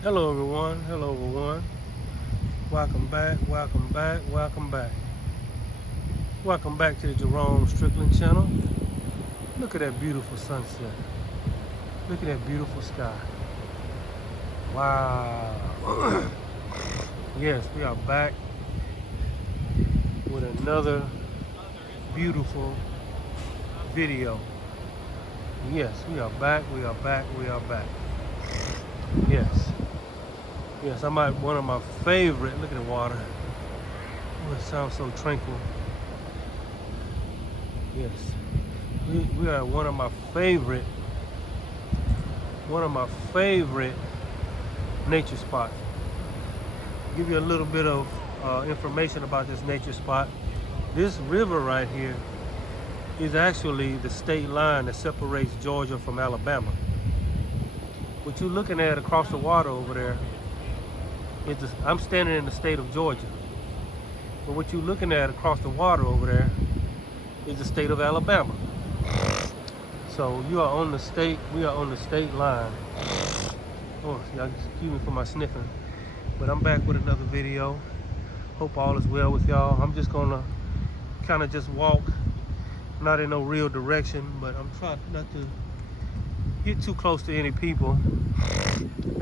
Hello everyone, hello everyone. Welcome back, welcome back, welcome back. Welcome back to the Jerome Strickland channel. Look at that beautiful sunset. Look at that beautiful sky. Wow. Yes, we are back with another beautiful video. Yes, we are back, we are back, we are back. Yes. Yes, I'm at one of my favorite, look at the water. Oh, it sounds so tranquil. Yes. We are at one of my favorite nature spots. Give you a little bit of information about this nature spot. This river right here is actually the state line that separates Georgia from Alabama. What you're looking at across the water over there is I'm standing in the state of Georgia. But what you're looking at across the water over there is the state of Alabama. So we are on the state line. Oh, y'all excuse me for my sniffing. But I'm back with another video. Hope all is well with y'all. I'm just gonna kind of just walk, not in no real direction, but I'm trying not to get too close to any people,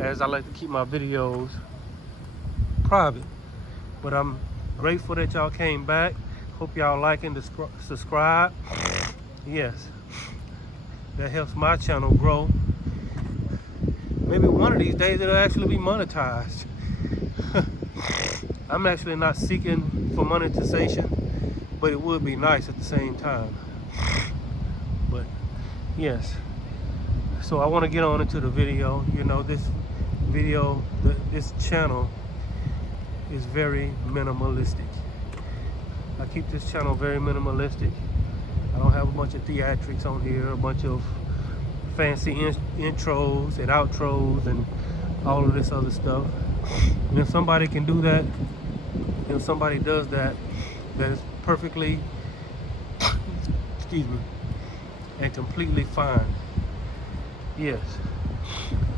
as I like to keep my videos private. But I'm grateful that y'all came back. Hope y'all like and subscribe. Yes, that helps my channel grow. Maybe one of these days it'll actually be monetized. I'm actually not seeking for monetization, but it would be nice at the same time. But yes, so I want to get on into the video. You know, this channel is very minimalistic. I keep this channel very minimalistic. I don't have a bunch of theatrics on here, a bunch of fancy intros and outros and all of this other stuff. And if somebody can do that, if somebody does that, that is perfectly, excuse me, and completely fine. Yes.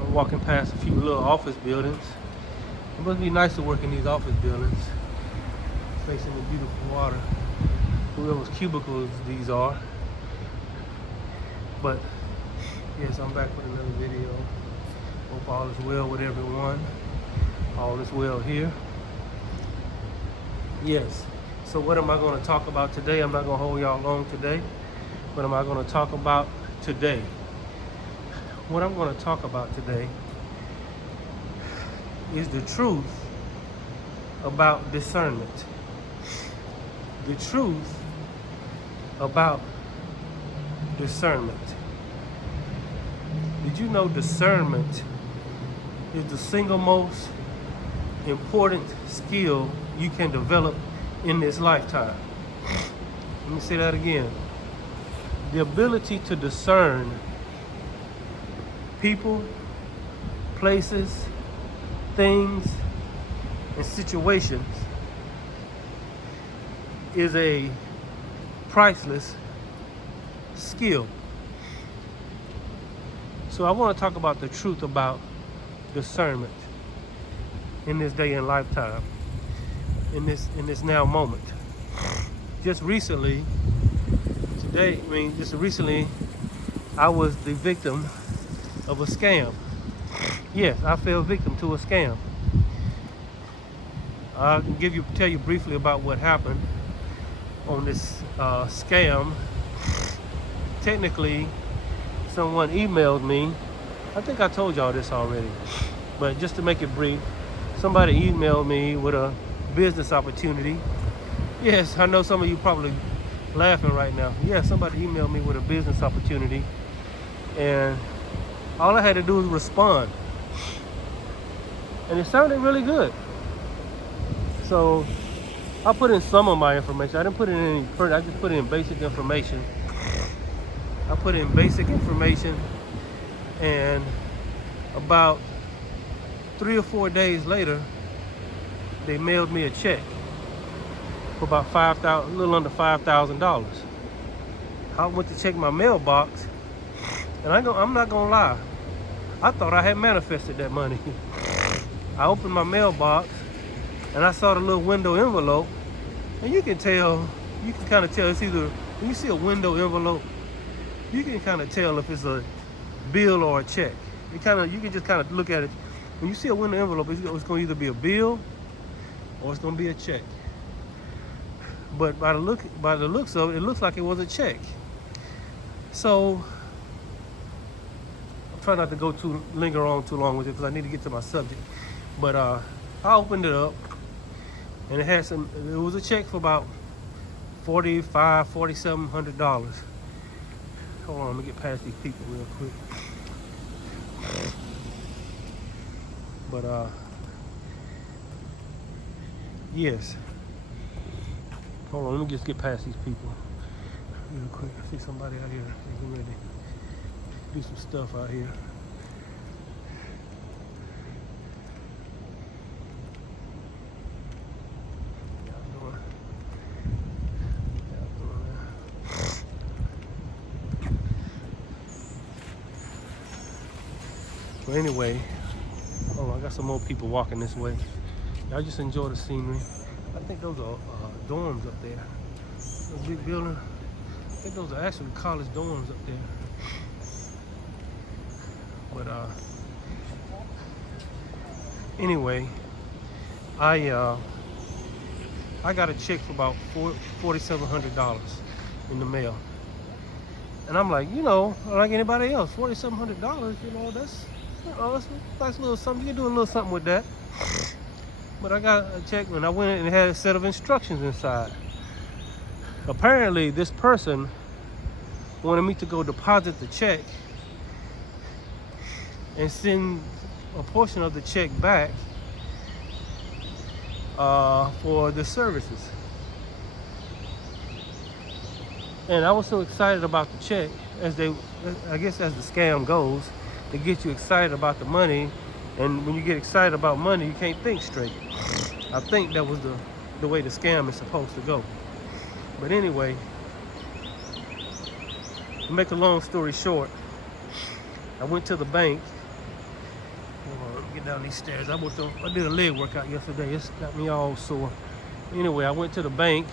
I'm walking past a few little office buildings. It must be nice to work in these office buildings, facing the beautiful water. Whoever's cubicles these are. But yes, I'm back with another video. Hope all is well with everyone. All is well here. Yes. So what am I going to talk about today? I'm not going to hold y'all long today. What am I going to talk about today? What I'm going to talk about today is the truth about discernment. The truth about discernment. Did you know discernment is the single most important skill you can develop in this lifetime? Let me say that again. The ability to discern people, places, things, and situations is a priceless skill. So I want to talk about the truth about discernment in this day and lifetime, in this now moment. Just recently, I was the victim of a scam. Yes, I fell victim to a scam. I can tell you briefly about what happened on this scam. Technically, someone emailed me. I think I told y'all this already, but just to make it brief, somebody emailed me with a business opportunity. Yes, I know some of you probably laughing right now. Yeah, somebody emailed me with a business opportunity, and all I had to do was respond, and it sounded really good. So I put in some of my information. I didn't put in any, I just put in basic information. I put in basic information, and about 3 or 4 days later, they mailed me a check for about a little under $5,000. I went to check my mailbox, and I'm not gonna lie, I thought I had manifested that money. I opened my mailbox and I saw the little window envelope, and you can kind of tell it's either, when you see a window envelope, you can kind of tell if it's a bill or a check. You can just kind of look at it. When you see a window envelope, it's going to either be a bill or it's going to be a check. But by the looks of it, it looks like it was a check. So I'm trying not to linger on too long with it because I need to get to my subject. But I opened it up, and it was a check for about $4,700. Hold on, let me get past these people real quick. But yes. Hold on, let me just get past these people real quick. I see somebody out here getting ready to do some stuff out here. But anyway, I got some more people walking this way. Y'all just enjoy the scenery. I think those are dorms up there. Those big building. I think those are actually college dorms up there. But anyway, I got a check for about $4,700 in the mail. And I'm like, like anybody else, $4,700, that's a nice little something. You can do a little something with that. But I got a check, and I went in and it had a set of instructions inside. Apparently, this person wanted me to go deposit the check and send a portion of the check back for the services. And I was so excited about the check, I guess as the scam goes, they get you excited about the money, and when you get excited about money, you can't think straight. I think that was the way the scam is supposed to go. But anyway, to make a long story short, I went to the bank. Hold on, let me get down these stairs. I did a leg workout yesterday. It's got me all sore. Anyway, I went to the bank.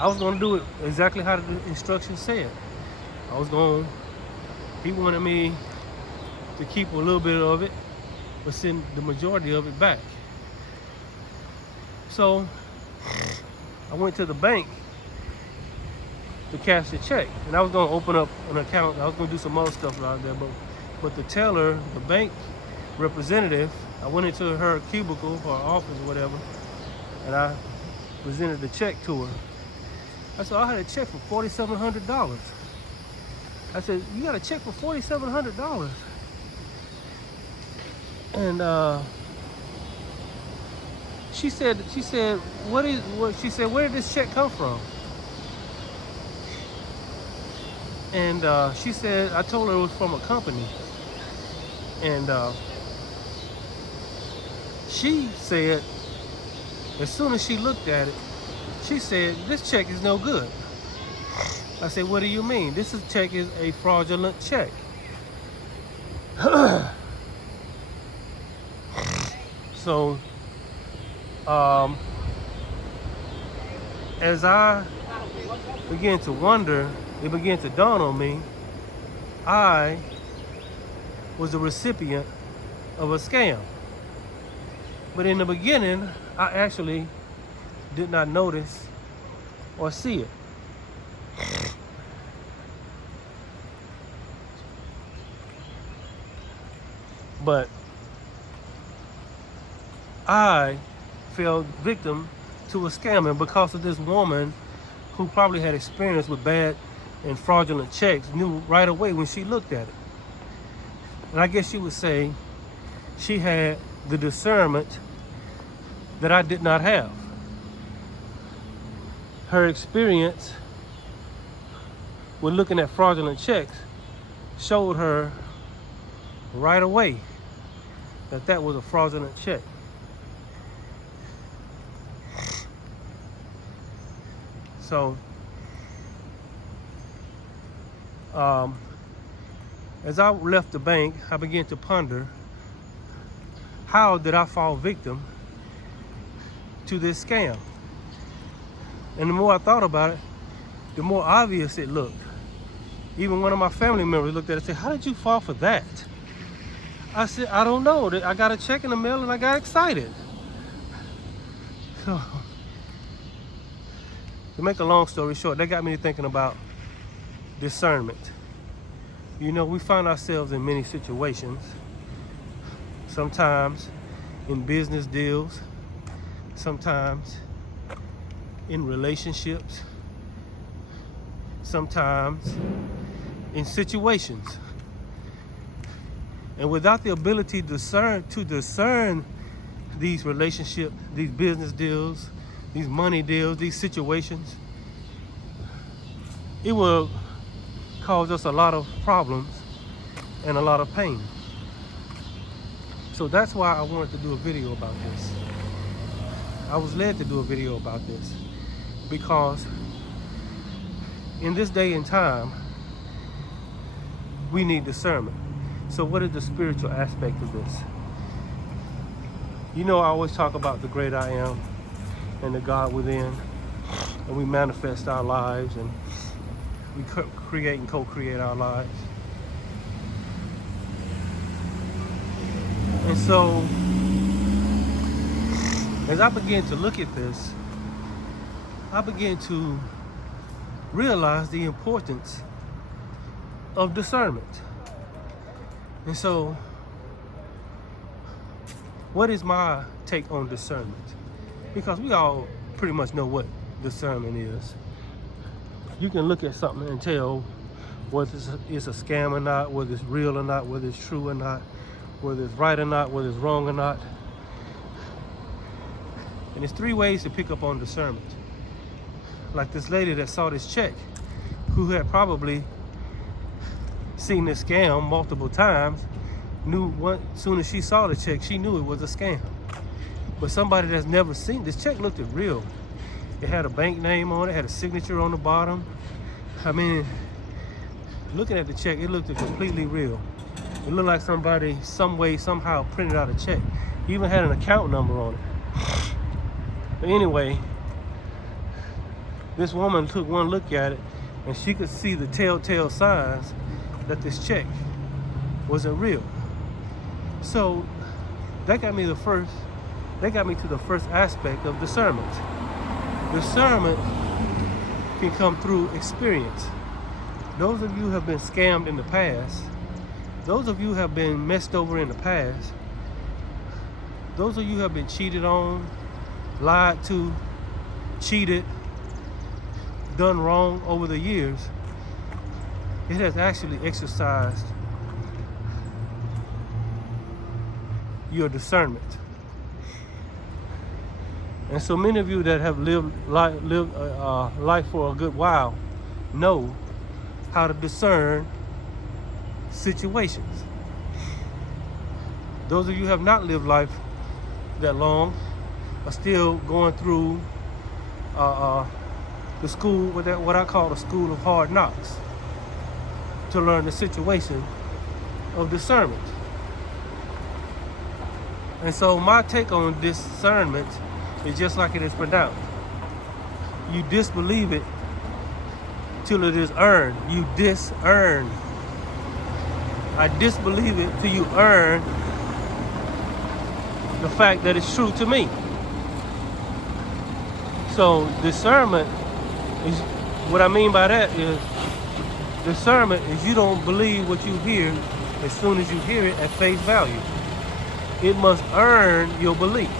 I was going to do it exactly how the instructions said. He wanted me to keep a little bit of it, but send the majority of it back. So I went to the bank to cash the check, and I was going to open up an account. I was going to do some other stuff out there, but the teller, the bank representative, I went into her cubicle or office or whatever, and I presented the check to her. I said, I had a check for $4,700. I said, you got a check for $4,700? And she said, she said, where did this check come from? And she said, I told her it was from a company. And she said, as soon as she looked at it, she said, this check is no good. I said, what do you mean? This check is a fraudulent check. So, as I began to wonder, it began to dawn on me, I was the recipient of a scam. But in the beginning, I actually did not notice or see it. But I fell victim to a scam, and because of this woman who probably had experience with bad and fraudulent checks, knew right away when she looked at it. And I guess you would say she had the discernment that I did not have. Her experience with looking at fraudulent checks showed her right away that was a fraudulent check. So, as I left the bank, I began to ponder how did I fall victim to this scam? And the more I thought about it, the more obvious it looked. Even one of my family members looked at it and said, how did you fall for that? I said, I don't know. I got a check in the mail and I got excited. So, to make a long story short, that got me thinking about discernment. You know, we find ourselves in many situations, sometimes in business deals, sometimes in relationships, sometimes in situations. And without the ability to discern these relationships, these business deals, these money deals, these situations, it will cause us a lot of problems and a lot of pain. So that's why I wanted to do a video about this. I was led to do a video about this because in this day and time, we need discernment. So what is the spiritual aspect of this? You know, I always talk about the great I am and the God within, and we manifest our lives and we create and co-create our lives. And so, as I began to look at this, I began to realize the importance of discernment. And so, what is my take on discernment? Because we all pretty much know what discernment is. You can look at something and tell whether it's a scam or not, whether it's real or not, whether it's true or not, whether it's right or not, whether it's wrong or not. And there's 3 ways to pick up on discernment. Like this lady that saw this check, who had probably seen this scam multiple times, knew as soon as she saw the check, she knew it was a scam. But somebody that's never seen this check looked at real. It had a bank name on it, had a signature on the bottom. I mean, looking at the check, it looked completely real. It looked like somebody, some way, somehow printed out a check. It even had an account number on it. But anyway, this woman took one look at it and she could see the telltale signs that this check wasn't real. So that got me to the first aspect of discernment. Discernment can come through experience. Those of you who have been scammed in the past, those of you who have been messed over in the past, those of you who have been cheated on, lied to, cheated, done wrong over the years, it has actually exercised your discernment. And so many of you that have lived life for a good while know how to discern situations. Those of you who have not lived life that long are still going through the school, what I call the school of hard knocks, to learn the situation of discernment. And so my take on discernment is just like it is pronounced. You disbelieve it till it is earned. You dis-earn. I disbelieve it till you earn the fact that it's true to me. So discernment is, what I mean by that is, discernment is you don't believe what you hear as soon as you hear it at face value. It must earn your belief.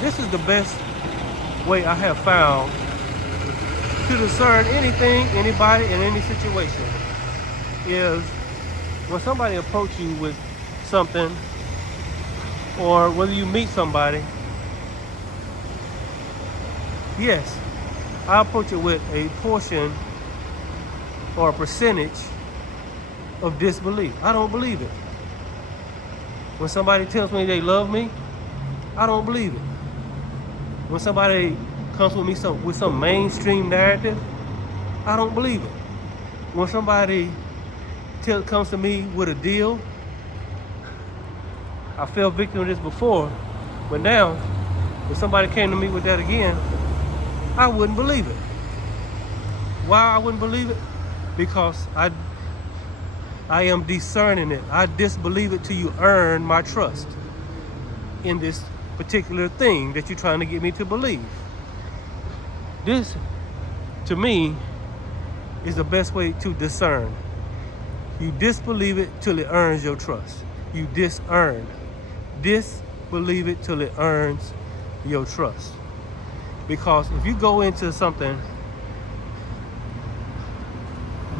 This is the best way I have found to discern anything, anybody, in any situation, is when somebody approaches you with something, or whether you meet somebody. Yes, I approach it with a portion or a percentage of disbelief. I don't believe it. When somebody tells me they love me, I don't believe it. When somebody comes with me with some mainstream narrative, I don't believe it. When somebody comes to me with a deal, I fell victim to this before, but now, if somebody came to me with that again, I wouldn't believe it. Why I wouldn't believe it? Because I am discerning it. I disbelieve it till you earn my trust in this particular thing that you're trying to get me to believe. This, to me, is the best way to discern. You disbelieve it till it earns your trust. You disbelieve it till it earns your trust. Because if you go into something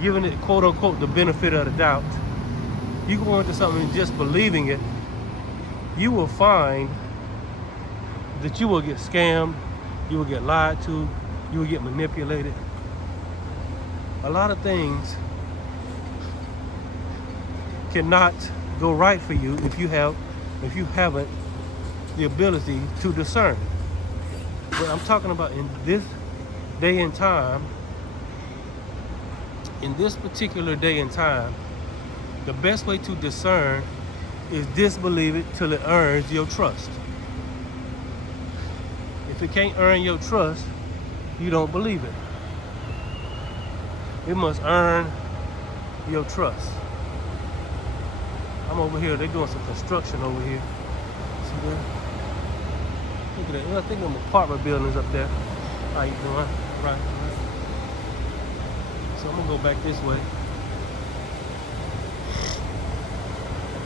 giving it quote unquote the benefit of the doubt, you go into something just believing it, you will find that you will get scammed, you will get lied to, you will get manipulated. A lot of things cannot go right for you if you haven't the ability to discern. But I'm talking about in this day and time, in this particular day and time, the best way to discern is disbelieve it till it earns your trust. If it can't earn your trust, you don't believe it. It must earn your trust. I'm over here, they're doing some construction over here. See that? Look at that. I think them apartment buildings up there. How you doing? Right. So I'm gonna go back this way.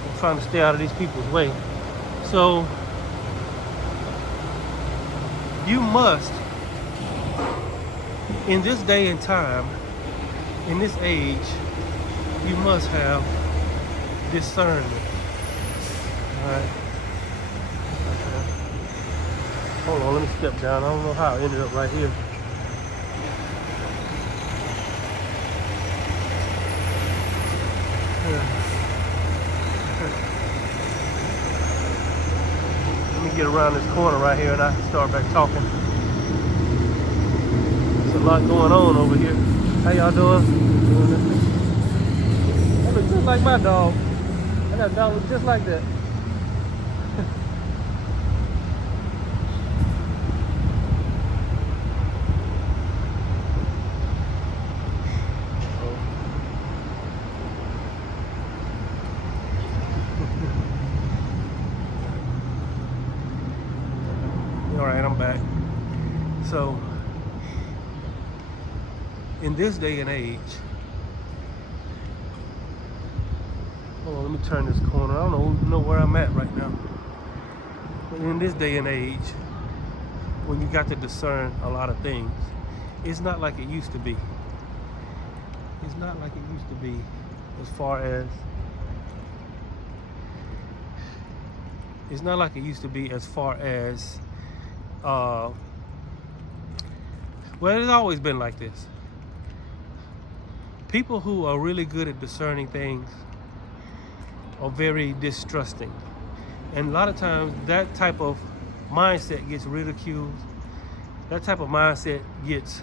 I'm trying to stay out of these people's way. So you must, in this day and time, in this age, you must have discernment. Alright. Hold on, let me step down. I don't know how I ended up right here. Let me get around this corner right here and I can start back talking. There's a lot going on over here. How y'all doing? That looks just like my dog. I got a dog look just like that. Alright, I'm back. So, in this day and age, hold on, let me turn this corner. I don't know where I'm at right now. But in this day and age, when you got to discern a lot of things, it's not like it used to be. It's not like it used to be as far as well, it's always been like this. People who are really good at discerning things are very distrusting. And a lot of times that type of mindset gets ridiculed. That type of mindset gets,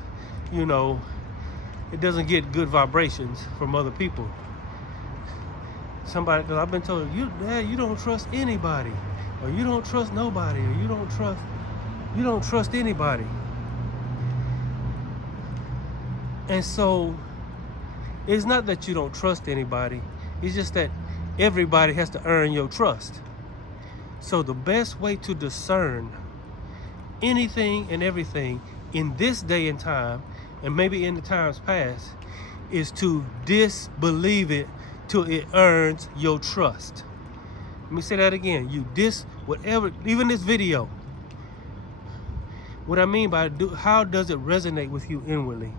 it doesn't get good vibrations from other people. Somebody, because I've been told, you don't trust anybody, or you don't trust nobody, or you don't trust anybody. And so it's not that you don't trust anybody, it's just that everybody has to earn your trust. So the best way to discern anything and everything in this day and time, and maybe in the times past, is to disbelieve it till it earns your trust. Let me say that again. Even this video, what I mean by how does it resonate with you inwardly?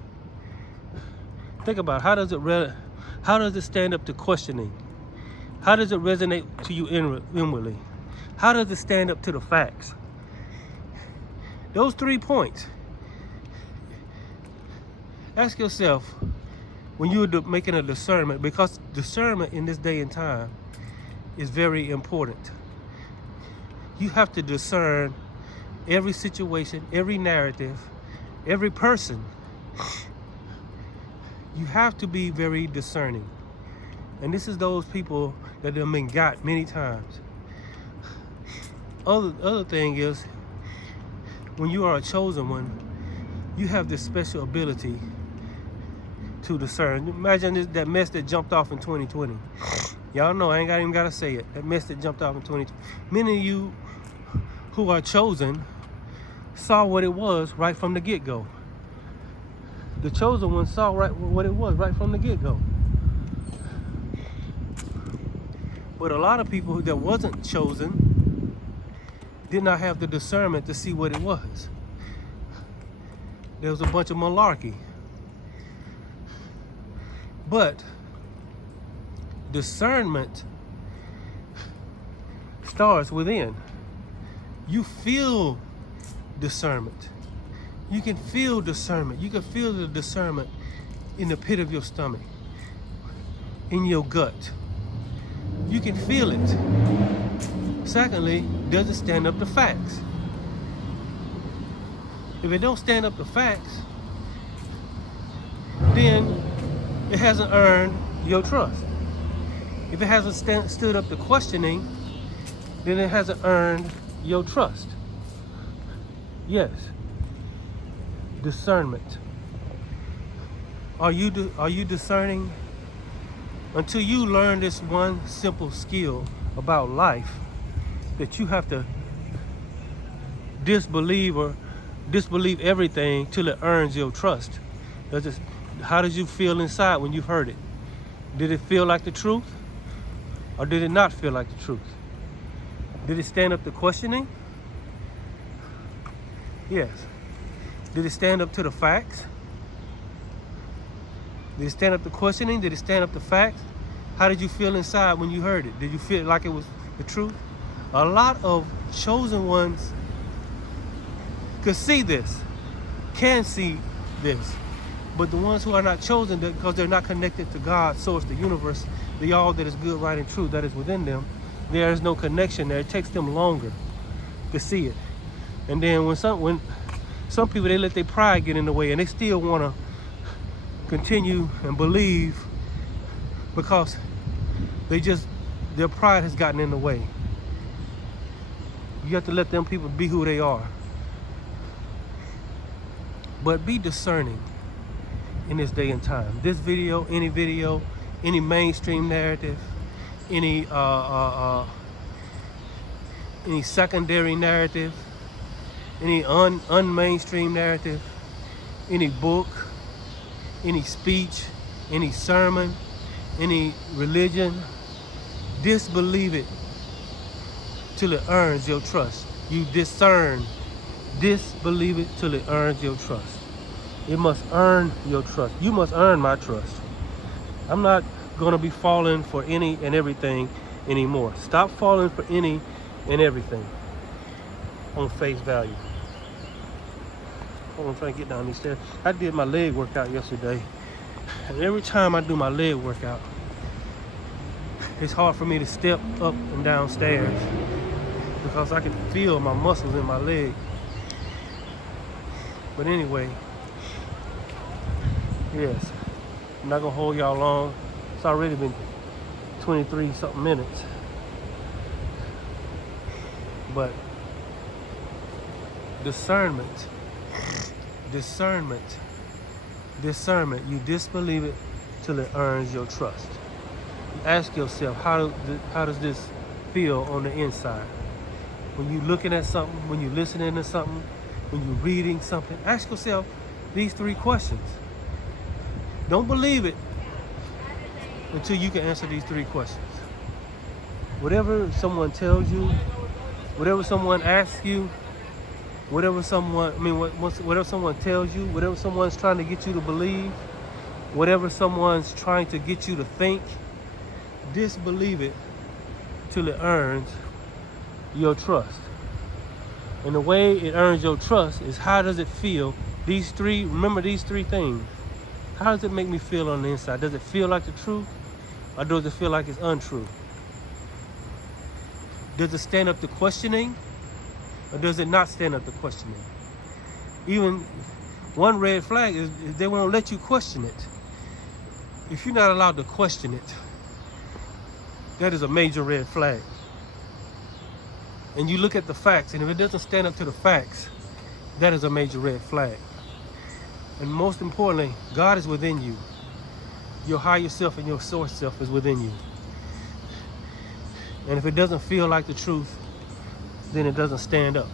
Think about how does it stand up to questioning? How does it resonate to you inwardly? How does it stand up to the facts? Those 3 points. Ask yourself when you're making a discernment, because discernment in this day and time is very important. You have to discern every situation, every narrative, every person. You have to be very discerning. And this is those people that have been got many times. other thing is, when you are a chosen one, you have this special ability to discern. Imagine that mess that jumped off in 2020. Y'all know I ain't even gotta say it. That mess that jumped off in 2020. Many of you who are chosen saw what it was right from the get-go. The chosen one saw what it was right from the get-go. But a lot of people that wasn't chosen did not have the discernment to see what it was. There was a bunch of malarkey. But discernment starts within. You feel discernment. You can feel discernment. You can feel the discernment in the pit of your stomach, in your gut. You can feel it. Secondly, does it stand up to facts? If it don't stand up to facts, then it hasn't earned your trust. If it hasn't stood up to questioning, then it hasn't earned your trust. Yes. Discernment. Are you discerning? Until you learn this one simple skill about life, that you have to disbelieve everything till it earns your trust. How did you feel inside when you heard it? Did it feel like the truth? Or did it not feel like the truth? Did it stand up to questioning? Yes. Did it stand up to the facts? Did it stand up to questioning? Did it stand up to facts? How did you feel inside when you heard it? Did you feel like it was the truth? A lot of chosen ones could see this, can see this. But the ones who are not chosen, because they're not connected to God, source, the universe, the all that is good, right, and true that is within them, there is no connection there. It takes them longer to see it. And then when some people, they let their pride get in the way, and they still want to continue and believe because their pride has gotten in the way. You have to let them people be who they are. But be discerning in this day and time. This video, any mainstream narrative, any secondary narrative, any unmainstream narrative, any book, any speech, any sermon, any religion, disbelieve it till it earns your trust. You disbelieve it till it earns your trust. It must earn your trust. You must earn my trust. I'm not going to be falling for any and everything anymore. Stop falling for any and everything on face value. I'm trying to get down these stairs. I did my leg workout yesterday, and every time I do my leg workout, it's hard for me to step up and down stairs because I can feel my muscles in my leg. But anyway, yes, I'm not gonna hold y'all long. It's already been 23 something minutes. But discernment. You disbelieve it till it earns your trust. You ask yourself, how does this feel on the inside? When you're looking at something, when you're listening to something, when you're reading something, ask yourself these 3 questions. Don't believe it until you can answer these 3 questions. Whatever someone tells you, whatever someone asks you, whatever someone tells you, whatever someone's trying to get you to believe, whatever someone's trying to get you to think, disbelieve it till it earns your trust. And the way it earns your trust is, how does it feel? Remember these 3 things. How does it make me feel on the inside? Does it feel like the truth, or does it feel like it's untrue? Does it stand up to questioning, or does it not stand up to questioning? Even one red flag is they won't let you question it. If you're not allowed to question it, that is a major red flag. and you look at the facts, and if it doesn't stand up to the facts, that is a major red flag. And most importantly, God is within you. Your higher self and your source self is within you. And if it doesn't feel like the truth, then it doesn't stand up.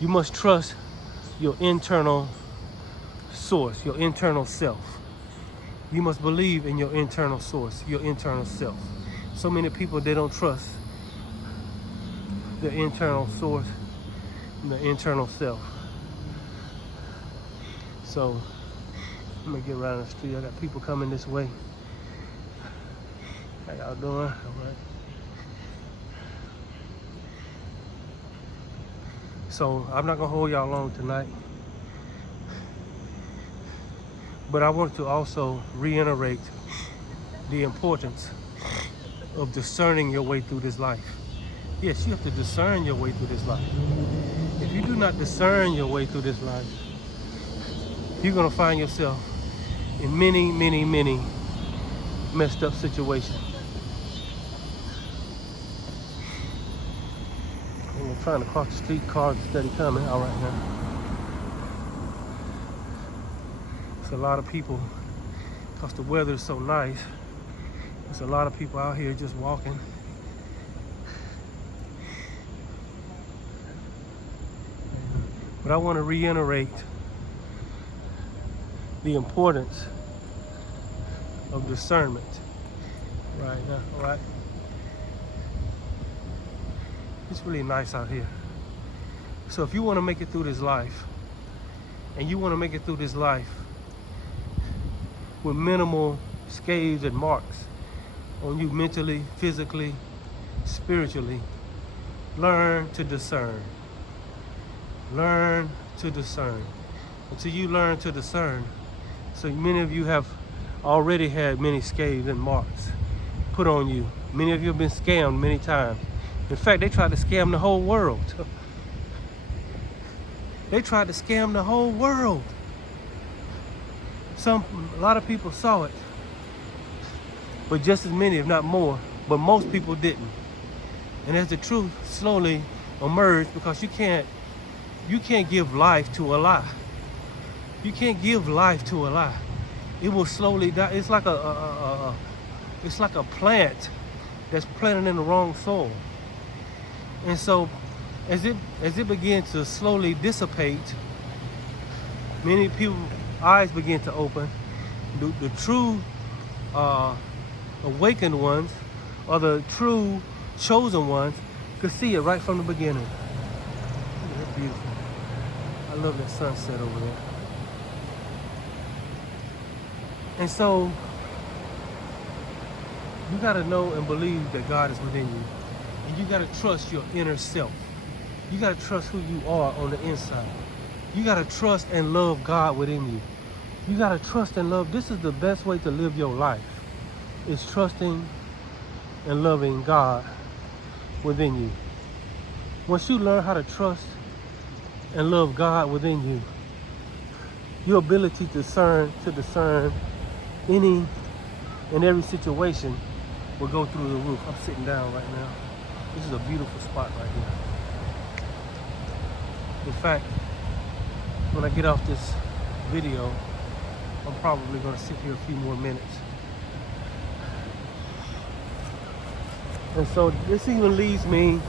You must trust your internal source, your internal self. You must believe in your internal source, your internal self. So many people, they don't trust their internal source and their internal self. So I'm gonna get right on the street. I got people coming this way. How y'all doing? All right. So I'm not gonna hold y'all long tonight, but I want to also reiterate the importance of discerning your way through this life. Yes, you have to discern your way through this life. If you do not discern your way through this life, you're gonna find yourself in many, many, many messed up situations. I'm trying to cross the street, cars steady coming. All right now. It's a lot of people, because the weather is so nice. There's a lot of people out here just walking. But I want to reiterate the importance of discernment right now. All right. It's really nice out here. So if you want to make it through this life, and you want to make it through this life with minimal scathes and marks on you mentally, physically, spiritually, learn to discern. Learn to discern. Until you learn to discern, so many of you have already had many scathes and marks put on you. Many of you have been scammed many times. In fact, they tried to scam the whole world. They tried to scam the whole world. A lot of people saw it, but just as many, if not more, but most people didn't. And as the truth slowly emerged, because you can't give life to a lie. You can't give life to a lie. It will slowly die. It's like it's like a plant that's planted in the wrong soil. And so as it began to slowly dissipate, many people's eyes begin to open. The true awakened ones, or the true chosen ones, could see it right from the beginning. That's beautiful. I love that sunset over there. And so you got to know and believe that God is within you. And you got to trust your inner self. You got to trust who you are on the inside. You got to trust and love God within you. You got to trust and love. This is the best way to live your life, is trusting and loving God within you. Once you learn how to trust and love God within you, your ability to discern any and every situation will go through the roof. I'm sitting down right now. This is a beautiful spot right here. In fact, when I get off this video, I'm probably going to sit here a few more minutes. And so this even leads me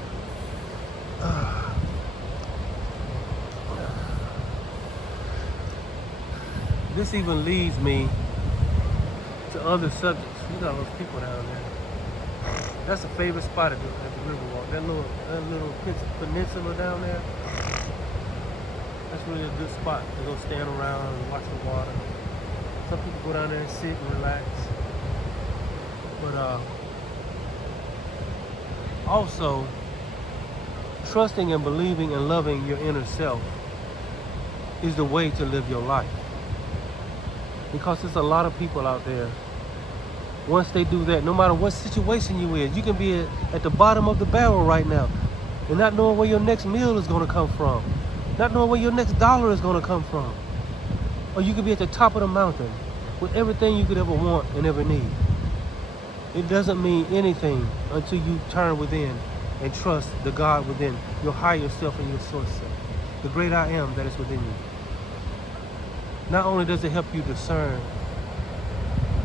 to other subjects. You got those people down there. That's a favorite spot at the Riverwalk. That little peninsula down there. That's really a good spot to go stand around and watch the water. Some people go down there and sit and relax. But also, trusting and believing and loving your inner self is the way to live your life. Because there's a lot of people out there, once they do that, no matter what situation you in, you can be at the bottom of the barrel right now and not knowing where your next meal is going to come from, not knowing where your next dollar is going to come from. Or you could be at the top of the mountain with everything you could ever want and ever need. It doesn't mean anything until you turn within and trust the God within, your higher self and your source self, the great I am that is within you. Not only does it help you discern,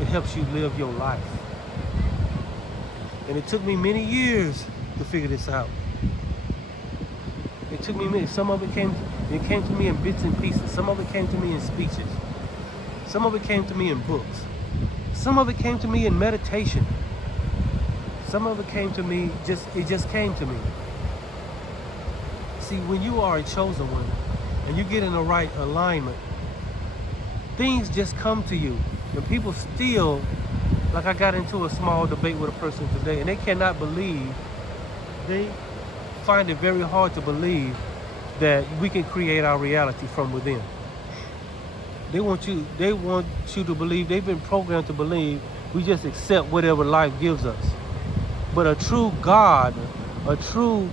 it helps you live your life. And it took me many years to figure this out. It took me many. Some of it came to me in bits and pieces. Some of it came to me in speeches. Some of it came to me in books. Some of it came to me in meditation. Some of it came to me, it just came to me. See, when you are a chosen one and you get in the right alignment, things just come to you. And people still, like I got into a small debate with a person today, and they cannot believe, they find it very hard to believe that we can create our reality from within. They want you to believe, they've been programmed to believe we just accept whatever life gives us. But a true God, a true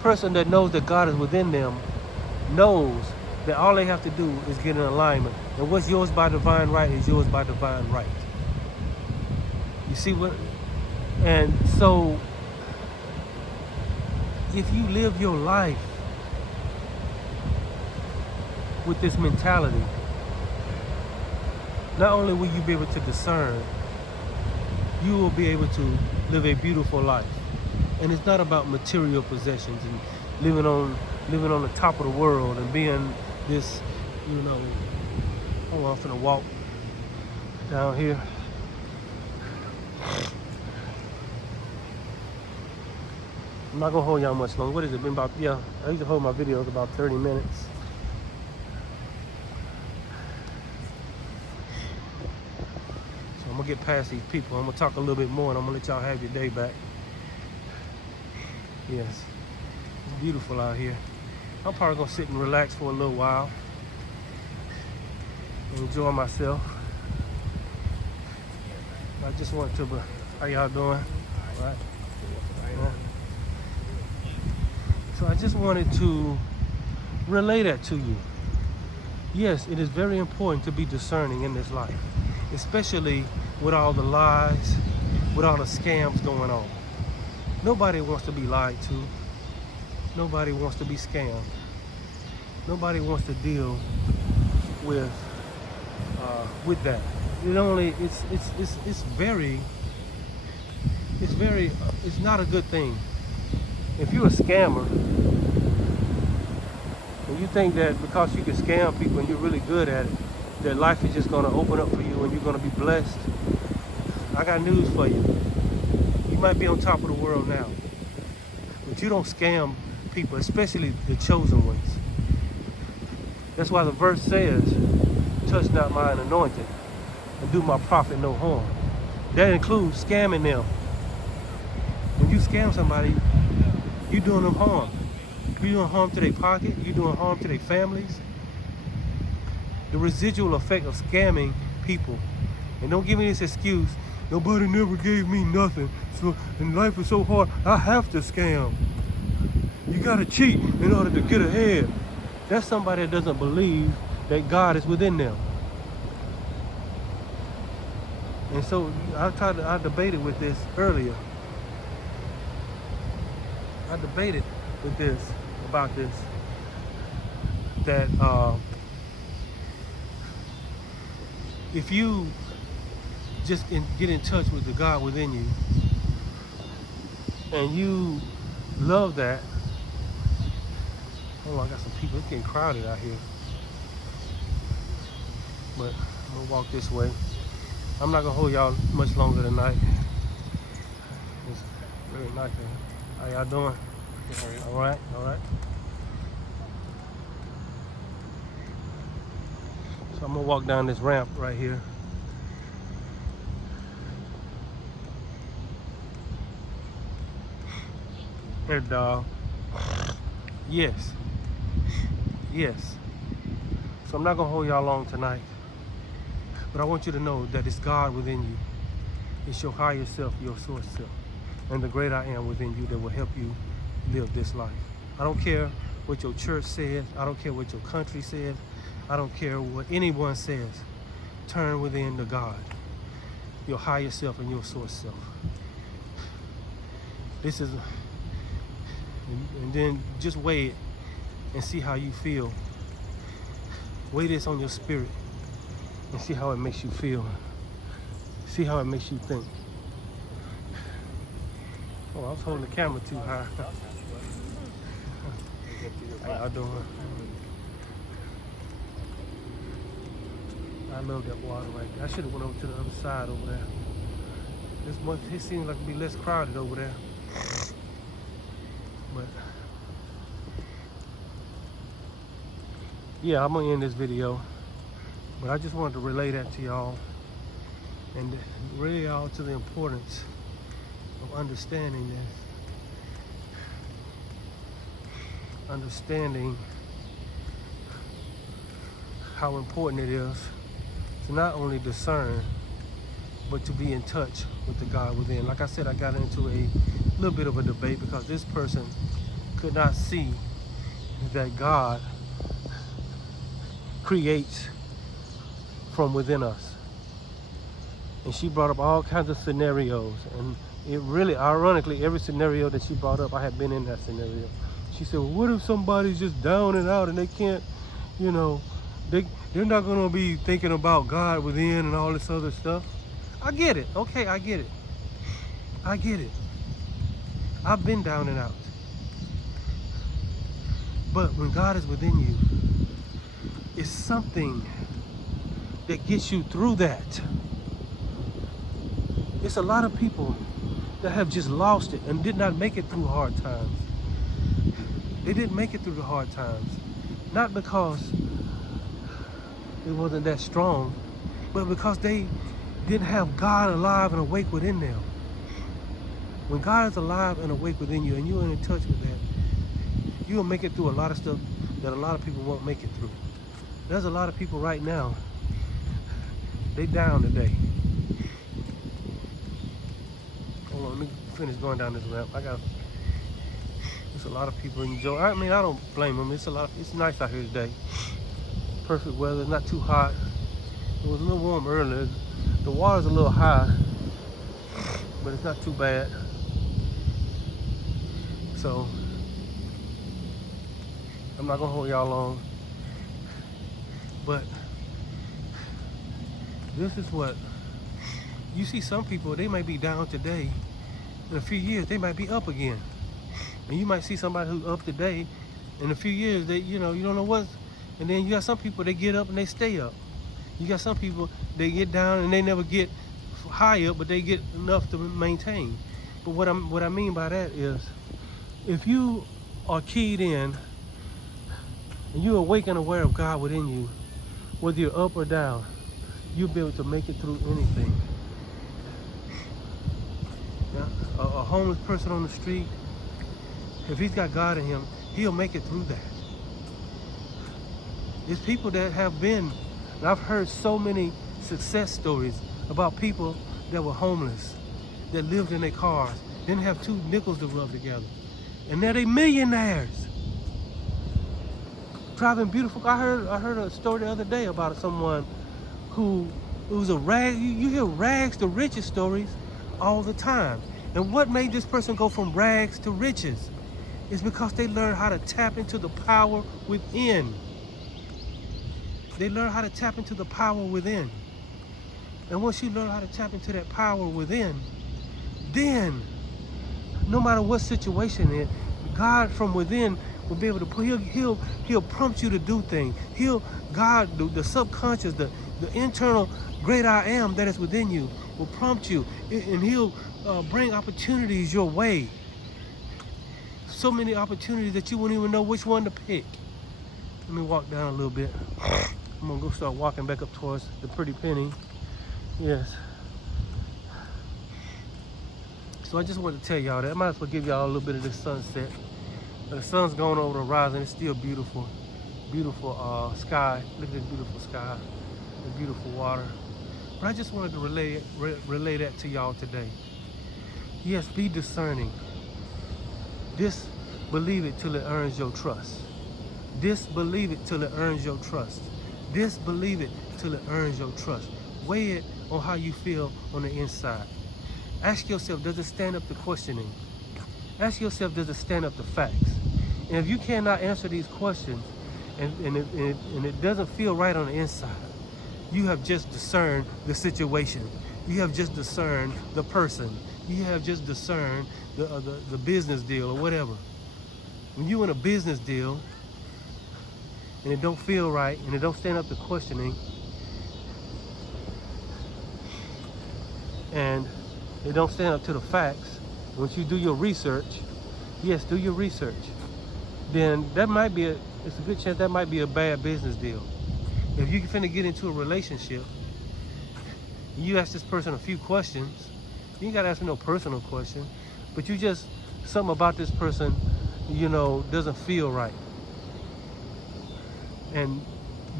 person that knows that God is within them, knows that all they have to do is get in alignment. And what's yours by divine right is yours by divine right. You see what? And so, if you live your life with this mentality, not only will you be able to discern, you will be able to live a beautiful life. And it's not about material possessions and living on the top of the world and being this, hold on, I'm finna walk down here. I'm not gonna hold y'all much longer. What has it been about? Yeah, I used to hold my videos about 30 minutes. So I'm gonna get past these people. I'm gonna talk a little bit more and I'm gonna let y'all have your day back. Yes, it's beautiful out here. I'm probably gonna sit and relax for a little while and enjoy myself. I just want to, how y'all doing? All right. Yeah. So I just wanted to relay that to you. Yes, it is very important to be discerning in this life, especially with all the lies, with all the scams going on. Nobody wants to be lied to. Nobody wants to be scammed. Nobody wants to deal with that. It's not a good thing. If you're a scammer and you think that because you can scam people and you're really good at it, that life is just gonna open up for you and you're gonna be blessed, I got news for you. You might be on top of the world now, but you don't scam people, especially the chosen ones. That's why the verse says, touch not mine anointed and do my prophet no harm. That includes scamming them. When you scam somebody, you're doing them harm. You're doing harm to their pocket, you're doing harm to their families. The residual effect of scamming people. And don't give me this excuse, nobody never gave me nothing, so and life is so hard, I have to scam. You gotta cheat in order to get ahead. That's somebody that doesn't believe that God is within them. And so I debated with this earlier. I debated with this, about this, that if you just get in touch with the God within you, and you love that. Oh, I got some people. It's getting crowded out here. But I'm gonna walk this way. I'm not gonna hold y'all much longer tonight. It's very nice. How y'all doing? Good, how are you? All right, all right. So I'm gonna walk down this ramp right here. And yes. So I'm not gonna hold y'all long tonight, but I want you to know that it's God within you. It's your higher self, your source self, and the great I am within you that will help you live this life. I don't care what your church says. I don't care what your country says. I don't care what anyone says. Turn within to God, your higher self and your source self. This is, and then just weigh it and see how you feel. Weigh this on your spirit and see how it makes you feel. See how it makes you think. Oh, I was holding the camera too high. How y'all doing? I love that water right there. I should have went over to the other side over there. It seems like it'd be less crowded over there. But yeah, I'm gonna end this video. But I just wanted to relay that to y'all and relay y'all to the importance of understanding this. Understanding how important it is to not only discern, but to be in touch with the God within. Like I said, I got into a little bit of a debate because this person could not see that God creates from within us. And she brought up all kinds of scenarios, and it really, ironically, every scenario that she brought up, I had been in that scenario. She said, well, what if somebody's just down and out and they can't, you know, they're not gonna be thinking about God within and all this other stuff. I get it. Okay, I get it. I get it. I've been down and out. But when God is within you, it's something that gets you through that. It's a lot of people that have just lost it and did not make it through hard times. They didn't make it through the hard times. Not because it wasn't that strong, but because they didn't have God alive and awake within them. When God is alive and awake within you and you're in touch with that, you'll make it through a lot of stuff that a lot of people won't make it through. There's a lot of people right now, they down today. Hold on, let me finish going down this ramp. There's a lot of people enjoy. I mean, I don't blame them. It's nice out here today. Perfect weather, not too hot. It was a little warm earlier. The water's a little high, but it's not too bad. So I'm not gonna hold y'all long, but this is what you see. Some people, they might be down today. In a few years, they might be up again. And you might see somebody who's up today. In a few years, they, you don't know what. And then you got some people, they get up and they stay up. You got some people, they get down and they never get high up, but they get enough to maintain. But what I mean by that is, if you are keyed in and you're awake and aware of God within you, whether you're up or down, you'll be able to make it through anything. Yeah? A homeless person on the street, if he's got God in him, he'll make it through that. There's people that have been, and I've heard so many success stories about people that were homeless, that lived in their cars, didn't have 2 nickels to rub together. And now they millionaires. Driving beautiful. I heard a story the other day about someone who was a rag. You hear rags to riches stories all the time. And what made this person go from rags to riches is because they learned how to tap into the power within. They learn how to tap into the power within. And once you learn how to tap into that power within, then no matter what situation it is, God from within will be able to he'll prompt you to do things. God, the subconscious, the internal great I am that is within you will prompt you, and he'll bring opportunities your way. So many opportunities that you wouldn't even know which one to pick. Let me walk down a little bit. I'm gonna go start walking back up towards the Pretty Penny. Yes. So I just wanted to tell y'all that. I might as well give y'all a little bit of this sunset. The sun's going over the horizon. It's still beautiful. Beautiful sky. Look at this beautiful sky. The beautiful water. But I just wanted to relay that to y'all today. Yes, be discerning. Disbelieve it till it earns your trust. Disbelieve it till it earns your trust. Disbelieve it till it earns your trust. Weigh it on how you feel on the inside. Ask yourself, does it stand up to questioning? Ask yourself, does it stand up to facts? And if you cannot answer these questions, and it doesn't feel right on the inside, you have just discerned the situation. You have just discerned the person. You have just discerned the business deal or whatever. When you're in a business deal and it don't feel right and it don't stand up to questioning, and it don't stand up to the facts, once you do your research, yes, do your research, then that might be it's a good chance that might be a bad business deal. If you're finna get into a relationship, you ask this person a few questions. You ain't gotta ask me no personal question, but you just, something about this person, you know, doesn't feel right. And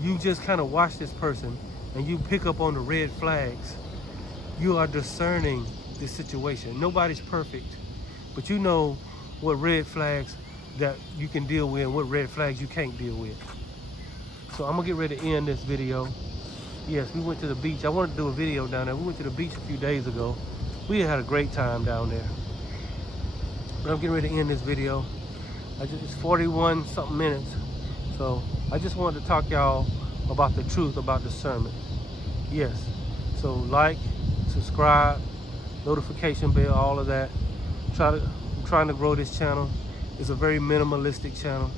you just kind of watch this person and you pick up on the red flags. You are discerning the situation. Nobody's perfect, but you know what red flags that you can deal with and what red flags you can't deal with. So I'm gonna get ready to end this video. Yes, we went to the beach. I wanted to do a video down there. We went to the beach a few days ago. We had a great time down there. But I'm getting ready to end this video. It's 41 something minutes. So I just wanted to talk y'all about the truth about discernment. Yes. So like, subscribe, notification bell, all of that. I'm trying to grow this channel. It's a very minimalistic channel.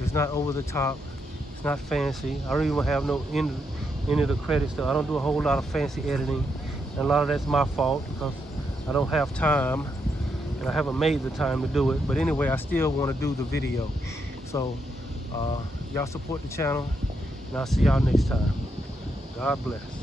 It's not over the top. It's not fancy. I don't even have no any of the credits though. I don't do a whole lot of fancy editing. And a lot of that's my fault because I don't have time and I haven't made the time to do it. But anyway, I still want to do the video. So y'all support the channel and I'll see y'all next time. God bless.